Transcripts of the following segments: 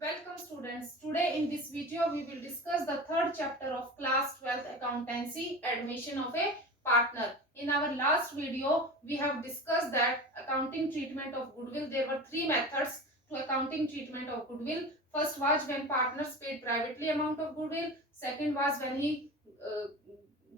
Welcome students. Today in this video we will discuss the third chapter of class 12th accountancy, admission of a partner. In our last video we have discussed that accounting treatment of goodwill. There were three methods to accounting treatment of goodwill. First was when partners paid privately amount of goodwill. Second was when he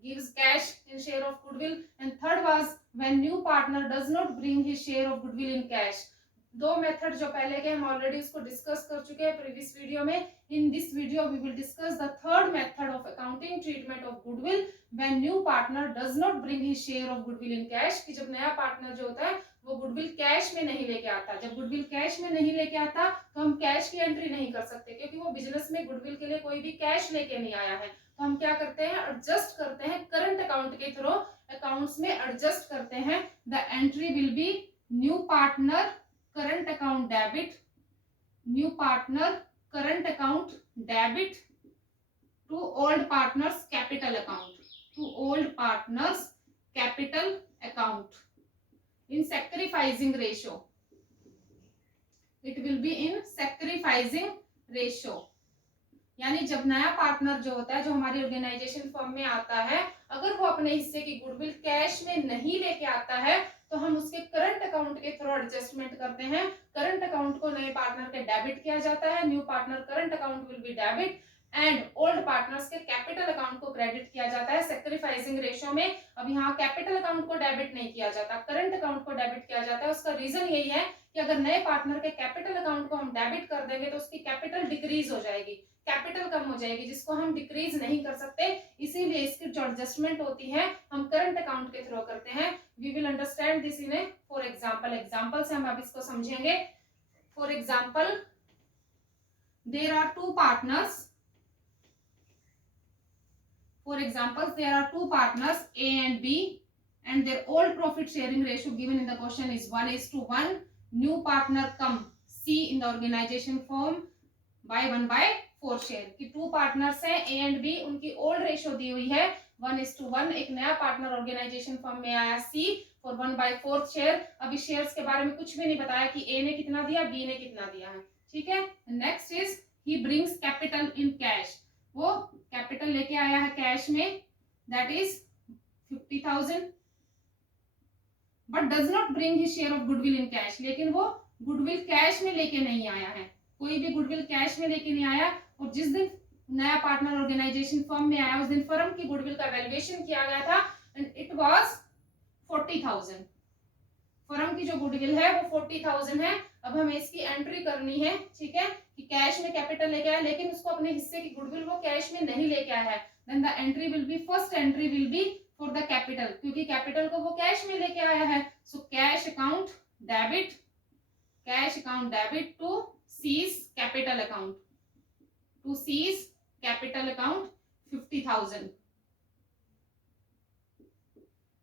gives cash in share of goodwill, and third was when new partner does not bring his share of goodwill in cash. दो method जो पहले के हम already उसको discuss कर चुके हैं previous video में. In this video we will discuss the third method of accounting treatment of goodwill when new partner does not bring his share of goodwill in cash. कि जब नया पार्टनर जो होता है वो गुडविल कैश में नहीं लेके आता. जब गुडविल कैश में नहीं लेके आता तो हम कैश की एंट्री नहीं कर सकते, क्योंकि वो बिजनेस में गुडविल के लिए कोई भी कैश लेके नहीं आया है. तो हम क्या करते हैं, एडजस्ट करते हैं करंट अकाउंट के थ्रू. अकाउंट्स में एडजस्ट करते हैं. The entry will B new partner current account debit, new partner current account debit to old partners capital account, to old partners capital account in sacrificing ratio. It will be in sacrificing ratio. यानी जब नया partner जो होता है, जो हमारी organisation firm में आता है, अगर वो अपने हिस्से की गुडविल कैश में नहीं लेके आता है तो हम उसके करंट अकाउंट के थ्रू एडजस्टमेंट करते हैं. करंट अकाउंट को नए पार्टनर के डेबिट किया जाता है. New partner current account will be debit and old partners के कैपिटल अकाउंट को क्रेडिट किया जाता है सैक्रिफाइसिंग रेशियो में. अब यहाँ कैपिटल अकाउंट को डेबिट नहीं किया जाता, करंट अकाउंट को डेबिट किया जाता है. उसका रीजन यही है कि अगर नए पार्टनर के कैपिटल अकाउंट को हम डेबिट कर देंगे तो उसकी कैपिटल डिक्रीज हो जाएगी, कैपिटल कम हो जाएगी, जिसको हम डिक्रीज नहीं कर सकते. इसीलिए इसकी जो एडजस्टमेंट होती है हम करंट अकाउंट के थ्रू करते हैं. We will understand this in a for example. Example से हम अब इसको समझेंगे. For example, there are two partners. For example, there are two partners A and B and their old profit sharing ratio given in the question is 1:1. New partner come C in the organization firm by 1/4 share. कि to partners हैं A and B, उनकी old ratio दी हुई है 1:1. एक नया partner organisation firm में आया C for 1/4 share. अभी शेयर्स के बारे में कुछ भी नहीं बताया कि A ने कितना दिया, B ने कितना दिया है. ठीक है. Next is he brings capital in cash. वो कैपिटल लेके आया है कैश में, that is 50,000, but does not bring his share of goodwill in cash. लेकिन वो गुडविल कैश में लेके नहीं आया है, कोई भी गुडविल कैश में लेके नहीं आया. और जिस दिन नया पार्टनर ऑर्गेनाइजेशन फर्म में आया उस दिन फर्म की गुडविल का वैल्यूएशन किया गया था एंड इट वाज 40,000. फर्म की जो गुडविल है वो 40,000 है. अब हमें इसकी एंट्री करनी है. ठीक है, कि कैश में कैपिटल लेके आया लेकिन उसको अपने हिस्से की गुडविल वो कैश में नहीं लेके आया है. Then the entry will be, first entry will be for the capital, क्योंकि कैपिटल को वो कैश में लेके आया है. So cash account debit, cash account debit to C's capital account, to C's capital account 50,000.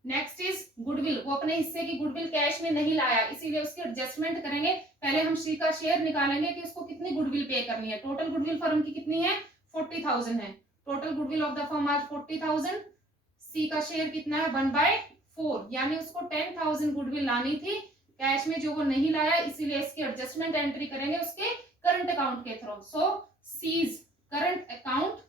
Next is goodwill. वो अपने हिस्से की गुडविल कैश में नहीं लाया, इसीलिए उसकी एडजस्टमेंट करेंगे. पहले हम सी का शेयर निकालेंगे कि उसको कितनी गुडविल पे करनी है. टोटल गुडविल फर्म की कितनी है, 40,000 है. Total goodwill of the firm आज 40,000. सी का शेयर कितना है, 1/4, यानी उसको 10,000 गुडविल लानी थी कैश में, जो वो नहीं लाया. इसीलिए इसकी एडजस्टमेंट एंट्री करेंगे उसके करंट अकाउंट के through. So C's current account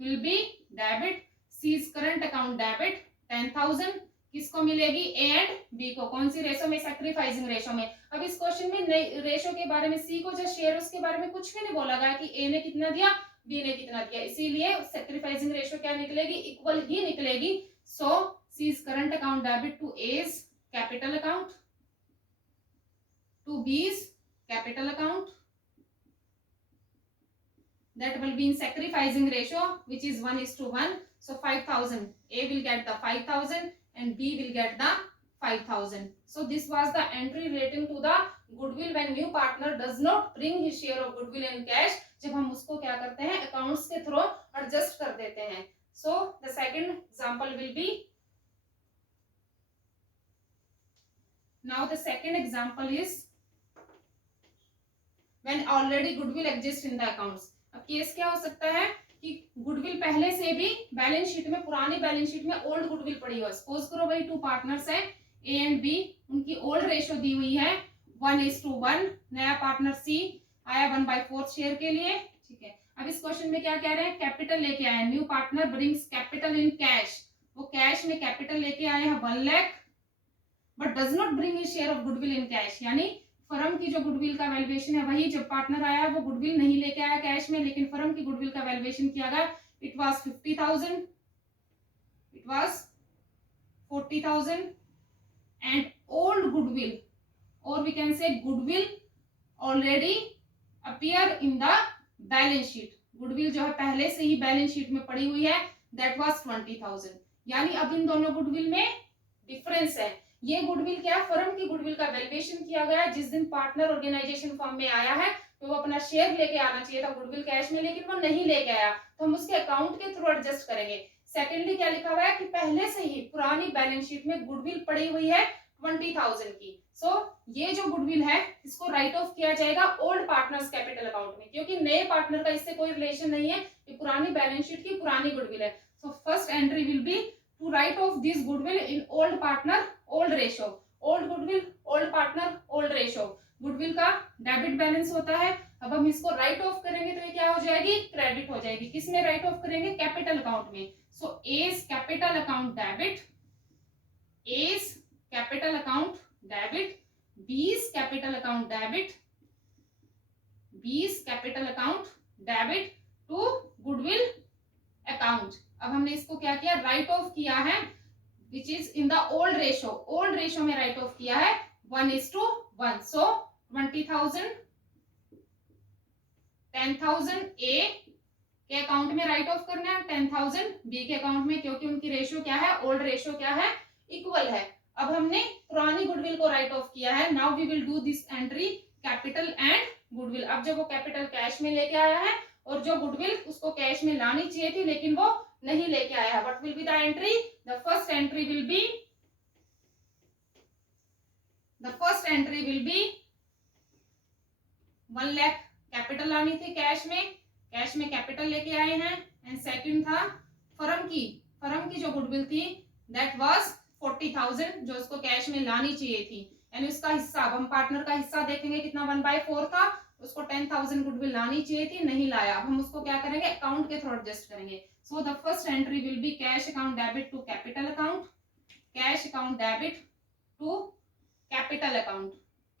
will be debit, C's current account debit 10,000. किसको मिलेगी, ए एंड बी को. कौन सी रेशो में, सैक्रिफाइसिंग रेशो में. अब इस क्वेश्चन में रेशो के बारे में, सी को जो शेयर उसके बारे में कुछ भी नहीं बोला गया कि ए ने कितना दिया, बी ने कितना दिया. इसीलिए सैक्रिफाइसिंग रेशो क्या निकलेगी, इक्वल ही निकलेगी. So C's current account debit to A's capital account, to B's capital account. That will be in sacrificing ratio which is 1:1. So 5,000. A will get the 5,000 and B will get the 5,000. So this was the entry relating to the goodwill when new partner does not bring his share of goodwill in cash. जब हम उसको क्या करते हैं, accounts के through adjust कर देते हैं. So the second example will be, now the second example is when already goodwill exists in the accounts. अब केस क्या हो सकता है कि गुडविल पहले से भी बैलेंस शीट में, पुरानी बैलेंस शीट में ओल्ड गुडविल पड़ी हुई है. सपोज करो भाई टू पार्टनर्स हैं ए एंड बी, उनकी ओल्ड रेशियो दी हुई है 1:1. नया पार्टनर सी आया 1/4 शेयर के लिए, ठीक है। अब इस क्वेश्चन में क्या कह रहे हैं, कैपिटल लेके आए, new partner brings capital in cash, वो कैश में कैपिटल लेके आए हैं 1 lakh, but does not bring his share of goodwill in cash, यानी फर्म की जो गुडविल का वैल्यूएशन है वही जब पार्टनर आया वो गुडविल नहीं लेके आया कैश में, लेकिन फर्म की गुडविल का वैल्यूएशन किया गया, it was 50,000, it was 40,000 and old goodwill और we can say goodwill already appear in the balance sheet, goodwill जो है पहले से ही बैलेंस शीट में पड़ी हुई है, दैट वाज 20,000, यानी अब इन दोनों गुडविल में डिफरेंस है। ये गुडविल क्या, फर्म की गुडविल का वैल्यूएशन किया गया जिस दिन पार्टनर ऑर्गेनाइजेशन फर्म में आया है, तो वो अपना शेयर लेके आना चाहिए था गुडविल कैश में, लेकिन वो नहीं लेके आया, तो हम उसके अकाउंट के थ्रू एडजस्ट करेंगे। सेकेंडली क्या लिखा हुआ है कि पहले से ही पुरानी बैलेंस शीट में गुडविल पड़ी हुई है 20,000 की, सो ये जो गुडविल है इसको राइट ऑफ किया जाएगा ओल्ड पार्टनर्स कैपिटल अकाउंट में, क्योंकि नए पार्टनर का इससे कोई रिलेशन नहीं है, ये पुरानी बैलेंस शीट की पुरानी गुडविल है। So first entry will be to write off this goodwill in old partner old ratio, old goodwill old partner old ratio, goodwill का डेबिट बैलेंस होता है, अब हम इसको राइट ऑफ करेंगे तो ये क्या हो जाएगी, क्रेडिट हो जाएगी। किस में राइट ऑफ करेंगे, कैपिटल अकाउंट में। So A's capital account debit, A's capital account debit, B's capital account debit, B's capital account debit to goodwill account. अब हमने इसको क्या किया, राइट ऑफ किया है which is in the old ratio, old ratio में write off किया है 1:1, सो 20,000 10,000 ए के अकाउंट में राइट ऑफ करना है, 10,000 बी के अकाउंट में, क्योंकि उनकी रेशियो क्या है, ओल्ड रेशियो क्या है, इक्वल है। अब हमने पुरानी गुडविल को राइट ऑफ किया है, now we will do this entry capital and goodwill. अब जब वो कैपिटल कैश में लेके आया है और जो गुडविल उसको कैश में लानी चाहिए थी लेकिन वो नहीं लेके आया है, what will be the entry, the first entry will B 1 lakh capital लानी थी कैश में कैपिटल लेके आए हैं, एंड सेकंड था फर्म की जो गुडविल थी दैट वाज 40,000 जो उसको कैश में लानी चाहिए थी, यानी उसका हिस्सा, अब हम पार्टनर का हिस्सा देखेंगे कितना 1/4 था, उसको 10,000 गुडविल लानी चाहिए थी, नहीं लाया, अब हम उसको क्या करेंगे, अकाउंट के थ्रू एडजस्ट करेंगे। So the first entry will be cash account debit to capital account, cash account debit to capital account,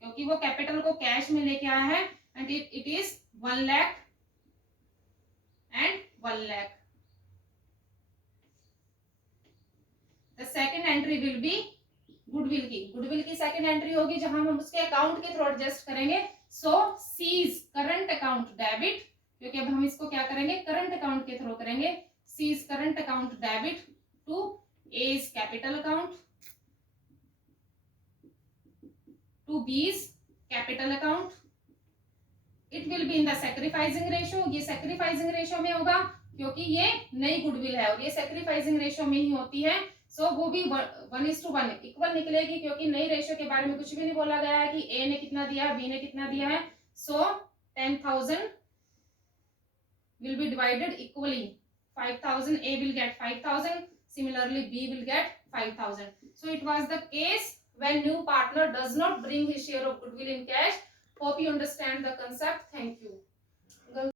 क्योंकि वो कैपिटल को कैश में लेके आया है and it is 1 lakh and 1 lakh. The second entry will be goodwill की second entry होगी जहां हम उसके अकाउंट के थ्रू एडजस्ट करेंगे। So C's current account debit, क्योंकि अब हम इसको क्या करेंगे, करंट अकाउंट के थ्रू करेंगे, C's current account debit to A's capital account to B's capital account, it will be in the sacrificing ratio, ये सैक्रिफाइसिंग रेशो में होगा क्योंकि ये नई गुडविल है और ये सैक्रिफाइसिंग रेशो में ही होती है। सो वो भी 1:1 इक्वल निकलेगी, क्योंकि नई रेशो के बारे में कुछ भी नहीं बोला गया है कि ए ने कितना दिया है, बी ने कितना दिया है। सो 10,000 will be divided equally, 5,000 A will get 5,000, similarly B will get 5,000. So it was the case when new partner does not bring his share of goodwill in cash. Hope you understand the concept. Thank you.